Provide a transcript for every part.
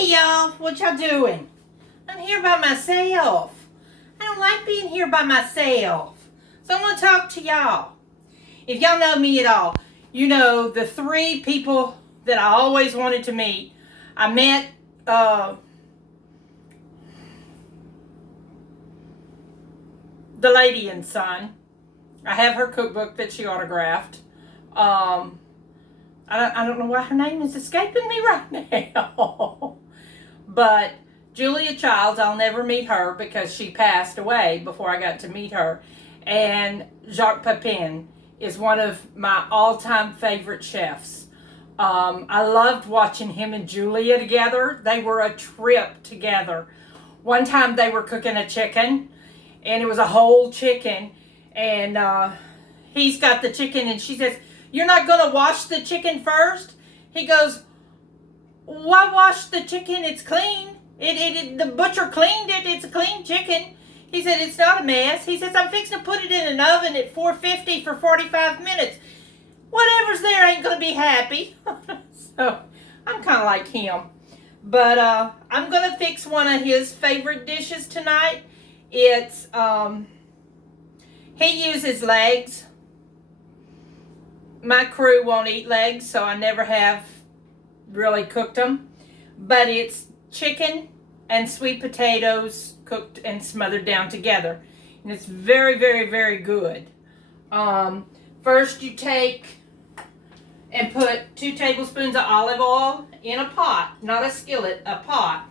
Hey y'all, what y'all doing? I'm here by myself. I don't like being here by myself. So I'm going to talk to y'all. If y'all know me at all, you know the three people that I always wanted to meet. I met the lady and son. I have her cookbook that she autographed. I don't know why her name is escaping me right now. But Julia Childs, I'll never meet her because she passed away before I got to meet her. And Jacques Pepin is one of my all-time favorite chefs. I loved watching him and Julia together. They were a trip together. One time they were cooking a chicken, and it was a whole chicken. And he's got the chicken, and she says, "You're not going to wash the chicken first?" He goes, "Why wash the chicken? It's clean. The butcher cleaned it. It's a clean chicken." He said, "It's not a mess." He says, "I'm fixing to put it in an oven at 450 for 45 minutes. Whatever's there ain't going to be happy." So I'm kind of like him. But I'm going to fix one of his favorite dishes tonight. It's, he uses legs. My crew won't eat legs, so I never have really cooked them. But it's chicken and sweet potatoes cooked and smothered down together. And it's very, very, very good. First you take and put 2 tablespoons of olive oil in a pot, not a skillet, a pot,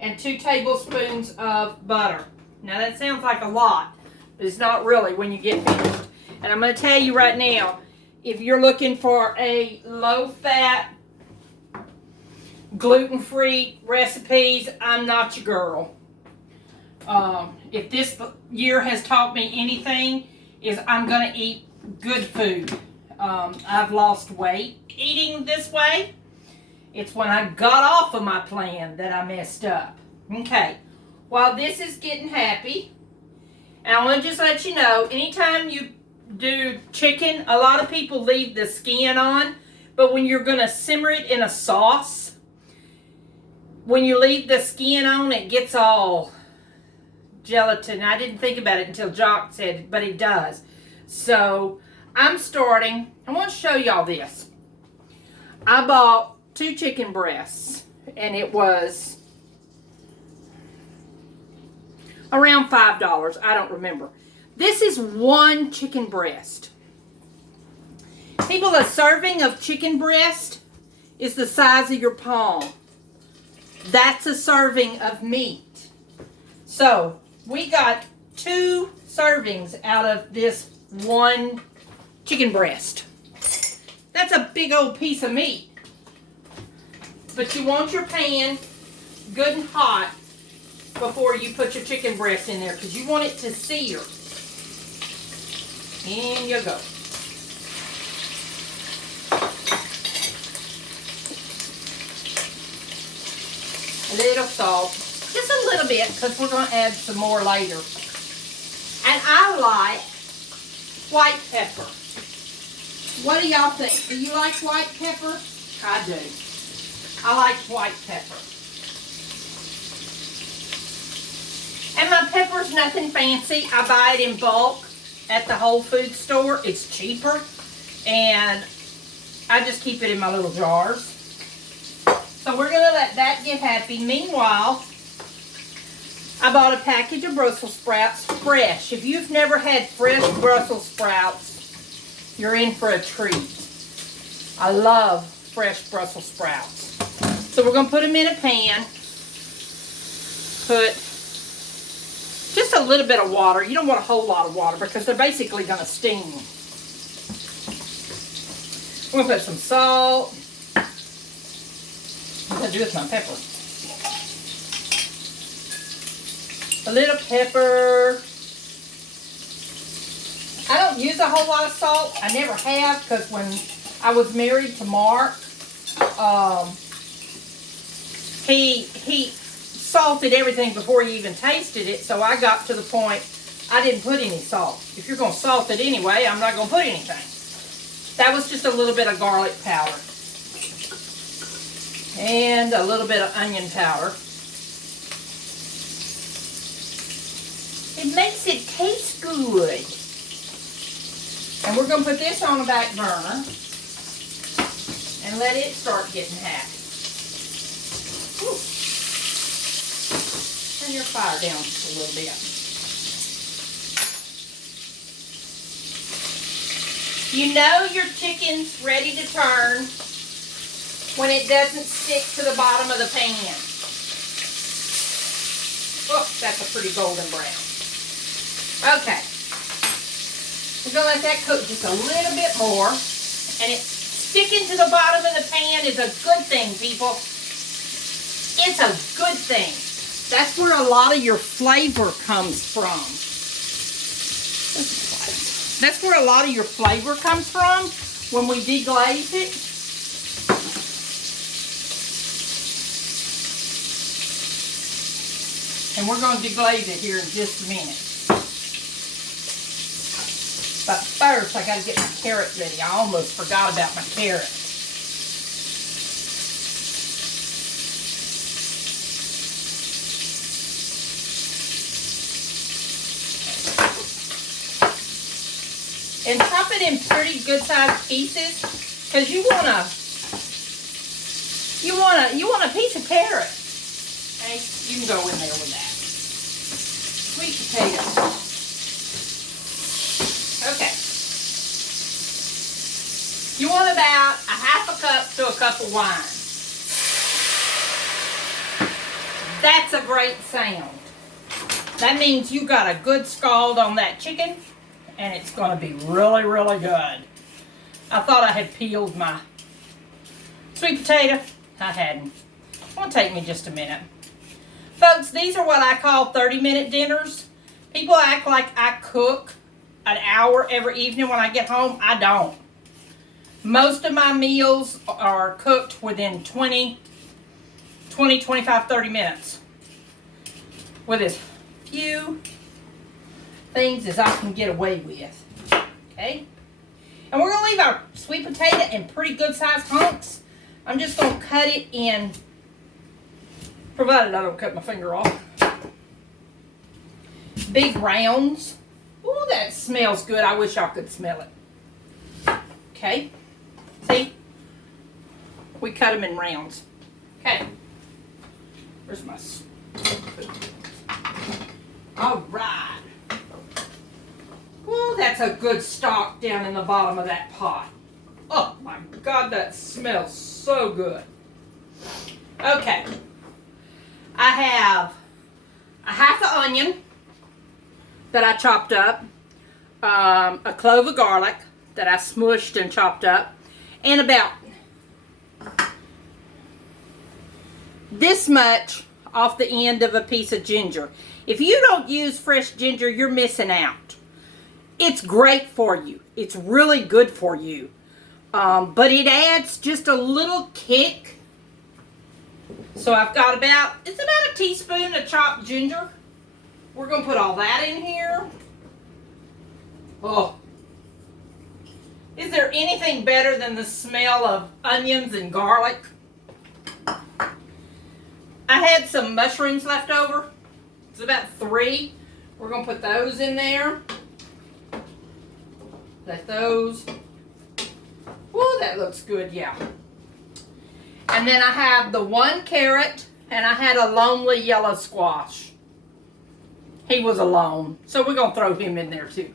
and 2 tablespoons of butter. Now that sounds like a lot, but it's not really when you get finished. And I'm going to tell you right now, if you're looking for a low-fat, gluten-free recipes, I'm not your girl. If this year has taught me anything, is I'm going to eat good food. I've lost weight eating this way. It's when I got off of my plan that I messed up. Okay, while this is getting happy, and I want to just let you know, anytime you do chicken, a lot of people leave the skin on, but when you're going to simmer it in a sauce, when you leave the skin on, it gets all gelatin. I didn't think about it until Jock said it, but it does. So I'm starting. I want to show y'all this. I bought 2 chicken breasts, and it was around $5. I don't remember. This is 1 chicken breast. People, a serving of chicken breast is the size of your palm. That's a serving of meat. So we got 2 servings out of this 1 chicken breast. That's a big old piece of meat. But you want your pan good and hot before you put your chicken breast in there, because you want it to sear. In you go. A little salt. Just a little bit, because we're going to add some more later. And I like white pepper. What do y'all think? Do you like white pepper? I do. I like white pepper. And my pepper's nothing fancy. I buy it in bulk at the Whole Foods store. It's cheaper. And I just keep it in my little jars. So we're going to let that get happy. Meanwhile, I bought a package of Brussels sprouts fresh. If you've never had fresh Brussels sprouts, you're in for a treat. I love fresh Brussels sprouts. So we're going to put them in a pan. Put just a little bit of water. You don't want a whole lot of water because they're basically going to steam. We're going to put some salt. What do I do with my pepper? A little pepper. I don't use a whole lot of salt. I never have, because when I was married to Mark, he salted everything before he even tasted it, so I got to the point I didn't put any salt. If you're going to salt it anyway, I'm not going to put anything. That was just a little bit of garlic powder. And a little bit of onion powder. It makes it taste good. And we're going to put this on the back burner and let it start getting happy. Whew. Turn your fire down just a little bit. You know your chicken's ready to turn when it doesn't stick to the bottom of the pan. Oh, that's a pretty golden brown. Okay. We're going to let that cook just a little bit more. And it sticking to the bottom of the pan is a good thing, people. It's a good thing. That's where a lot of your flavor comes from. That's where a lot of your flavor comes from when we deglaze it. And we're going to deglaze it here in just a minute. But first, I got to get my carrot ready. I almost forgot about my carrot. And chop it in pretty good sized pieces, because you want a piece of carrot. Okay, you can go in there with that. Sweet potato. Okay. You want about a half a cup to a cup of wine. That's a great sound. That means you got a good scald on that chicken, and it's going to be really, really good. I thought I had peeled my sweet potato. I hadn't. It's going to take me just a minute. Folks, these are what I call 30-minute dinners. People act like I cook an hour every evening when I get home. I don't. Most of my meals are cooked within 20, 25, 30 minutes. With as few things as I can get away with. Okay? And we're going to leave our sweet potato in pretty good sized hunks. I'm just going to cut it in, provided I don't cut my finger off, big rounds. Ooh, that smells good. I wish y'all could smell it. Okay. See? We cut them in rounds. Okay. Where's my spoon? All right. Ooh, that's a good stock down in the bottom of that pot. Oh my God, that smells so good. Okay. I have a half an onion that I chopped up, a clove of garlic that I smushed and chopped up, and about this much off the end of a piece of ginger. If you don't use fresh ginger, you're missing out. It's great for you. It's really good for you. But it adds just a little kick. So I've got it's about a teaspoon of chopped ginger. We're going to put all that in here. Oh. Is there anything better than the smell of onions and garlic? I had some mushrooms left over. It's about 3. We're going to put those in there. Let those. Woo, that looks good, yeah. And then I have the 1 carrot, and I had a lonely yellow squash. He was alone, so we're going to throw him in there too.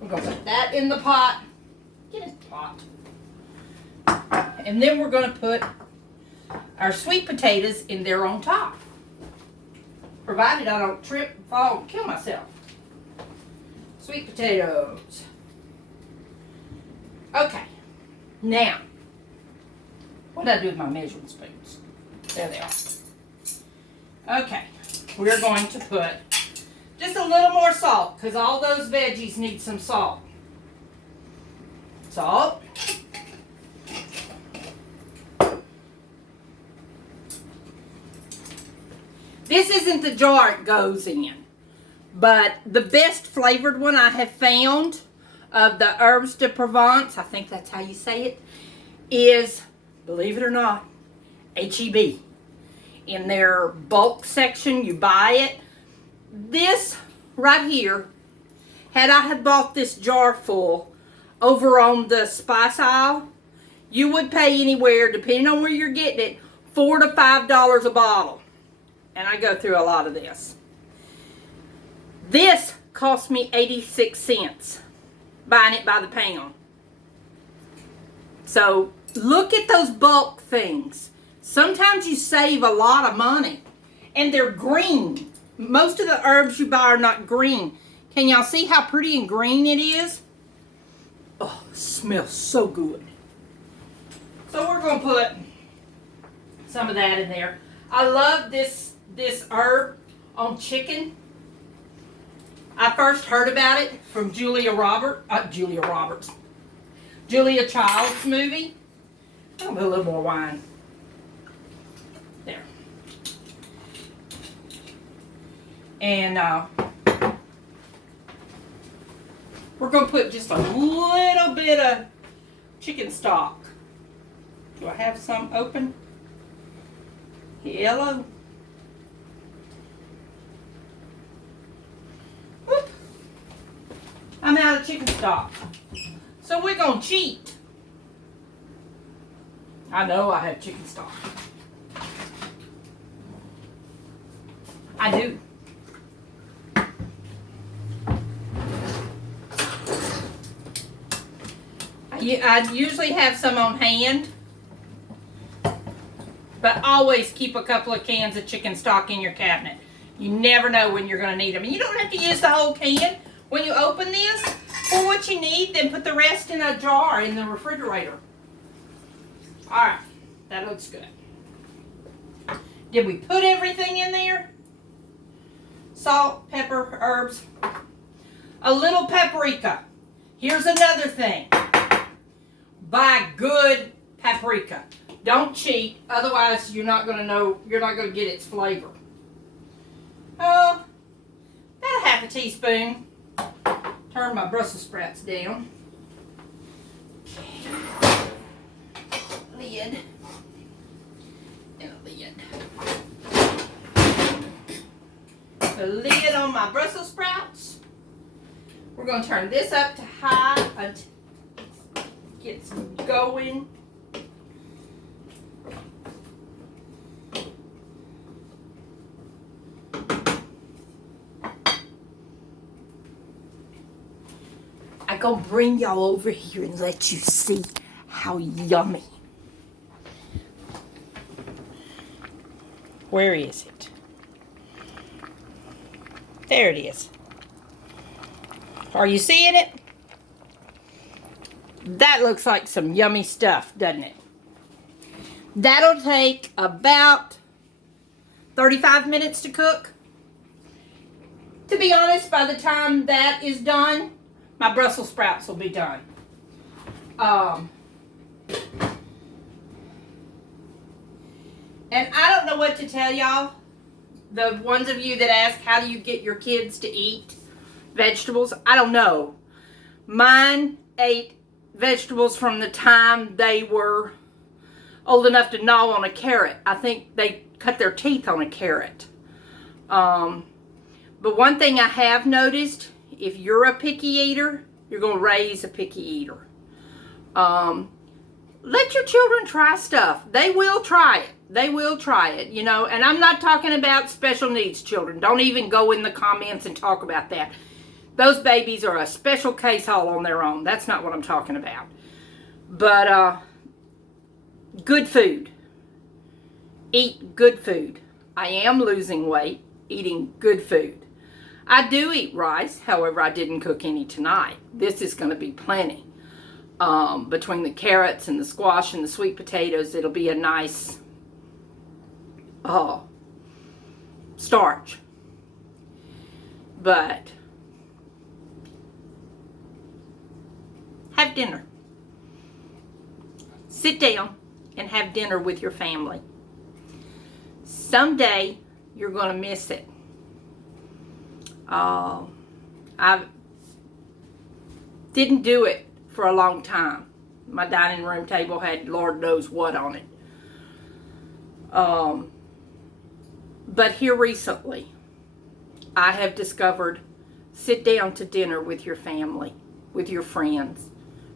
We're going to put that in the pot. Get his pot. And then we're going to put our sweet potatoes in there on top. Provided I don't trip, fall, and kill myself. Sweet potatoes. Okay. Now, what did I do with my measuring spoons? There they are. Okay. We're going to put just a little more salt, because all those veggies need some salt. Salt. This isn't the jar it goes in, but the best flavored one I have found of the herbs de Provence, I think that's how you say it, is, believe it or not, H-E-B. In their bulk section, you buy it. This right here, had I had bought this jar full over on the spice aisle, you would pay anywhere, depending on where you're getting it, $4 to $5 a bottle. And I go through a lot of this. This cost me 86 cents, buying it by the pound. So look at those bulk things. Sometimes you save a lot of money. And they're green. Most of the herbs you buy are not green. Can y'all see how pretty and green it is? Oh, it smells so good. So we're going to put some of that in there. I love this herb on chicken. I first heard about it from Julia Child's movie. I'll put a little more wine. There. And we're going to put just a little bit of chicken stock. Do I have some open? Hello. Whoop. I'm out of chicken stock. So we're going to cheat. I know I have chicken stock. I do. I usually have some on hand, but always keep a couple of cans of chicken stock in your cabinet. You never know when you're going to need them. And you don't have to use the whole can. When you open this, for what you need, then put the rest in a jar in the refrigerator. Alright, that looks good. Did we put everything in there? Salt, pepper, herbs. A little paprika. Here's another thing. Buy good paprika. Don't cheat, otherwise you're not going to know, you're not going to get its flavor. Oh, about a half a teaspoon. Turn my Brussels sprouts down. Lid. And a lid. The lid on my Brussels sprouts. We're going to turn this up to high until it gets going. I'm going to bring y'all over here and let you see how yummy. Where is it? There it is. Are you seeing it? That looks like some yummy stuff, doesn't it? That'll take about 35 minutes to cook. To be honest, by the time that is done, my Brussels sprouts will be done. And I don't know what to tell y'all. The ones of you that ask, how do you get your kids to eat vegetables? I don't know. Mine ate vegetables from the time they were old enough to gnaw on a carrot. I think they cut their teeth on a carrot. But one thing I have noticed, if you're a picky eater, you're going to raise a picky eater. Let your children try stuff. They will try it. They will try it, you know. And I'm not talking about special needs children. Don't even go in the comments and talk about that. Those babies are a special case all on their own. That's not what I'm talking about. But good food. Eat good food. I am losing weight eating good food. I do eat rice. However, I didn't cook any tonight. This is going to be plenty. Between the carrots and the squash and the sweet potatoes, it'll be a nice starch. But have dinner. Sit down and have dinner with your family. Someday you're going to miss it. I didn't do it for a long time. My dining room table had Lord knows what on it. But here recently, I have discovered, sit down to dinner with your family, with your friends.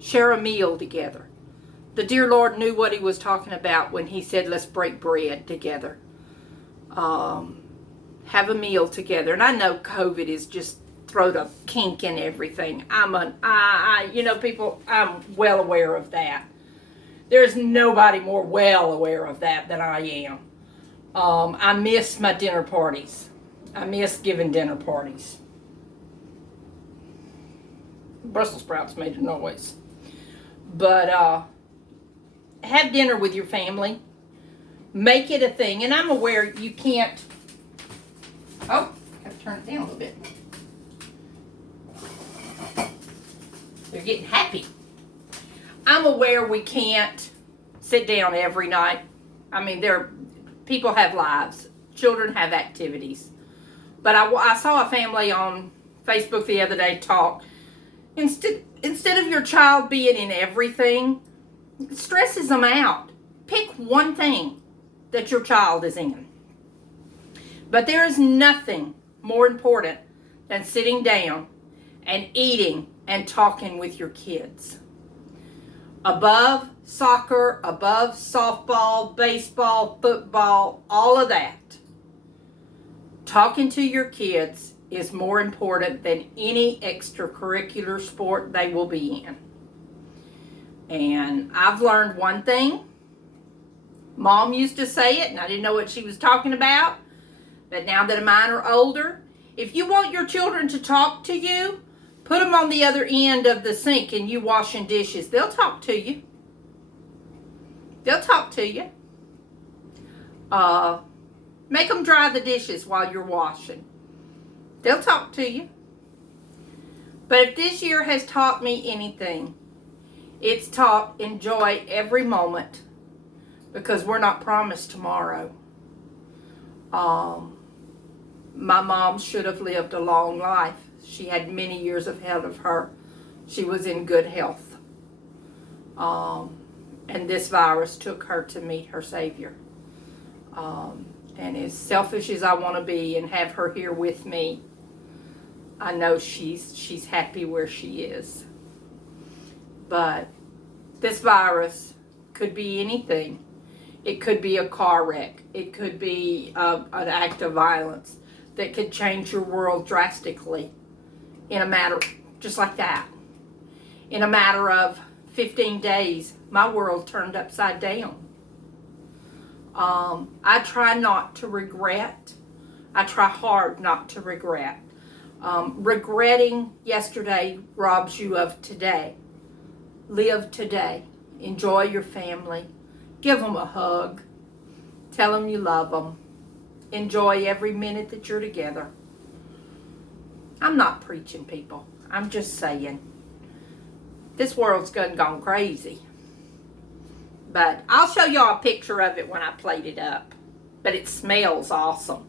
Share a meal together. The dear Lord knew what he was talking about when he said, let's break bread together. Have a meal together. And I know COVID is just thrown a kink in everything. People, I'm well aware of that. There's nobody more well aware of that than I am. I miss my dinner parties. I miss giving dinner parties. Brussels sprouts made a noise. But have dinner with your family. Make it a thing. And I'm aware you can't... Oh, I have to turn it down a little bit. They're getting happy. I'm aware we can't sit down every night. I mean, people have lives. Children have activities. But I saw a family on Facebook the other day talk. Instead of your child being in everything, it stresses them out. Pick one thing that your child is in. But there is nothing more important than sitting down and eating and talking with your kids. Above soccer, above softball, baseball, football, all of that, talking to your kids is more important than any extracurricular sport they will be in. And I've learned one thing. Mom used to say it, and I didn't know what she was talking about. But now that mine are older, if you want your children to talk to you, put them on the other end of the sink and you washing dishes. They'll talk to you. They'll talk to you. Make them dry the dishes while you're washing. They'll talk to you. But if this year has taught me anything, it's taught enjoy every moment, because we're not promised tomorrow. My mom should have lived a long life. She had many years ahead of her. She was in good health. And this virus took her to meet her Savior. And as selfish as I want to be and have her here with me, I know she's happy where she is. But this virus could be anything. It could be a car wreck. It could be an act of violence that could change your world drastically in a matter, just like that. In a matter of 15 days, my world turned upside down. I try not to regret. I try hard not to regret. Regretting yesterday robs you of today. Live today. Enjoy your family. Give them a hug. Tell them you love them. Enjoy every minute that you're together. I'm not preaching, people. I'm just saying. This world's gone crazy. But I'll show y'all a picture of it when I plate it up. But it smells awesome.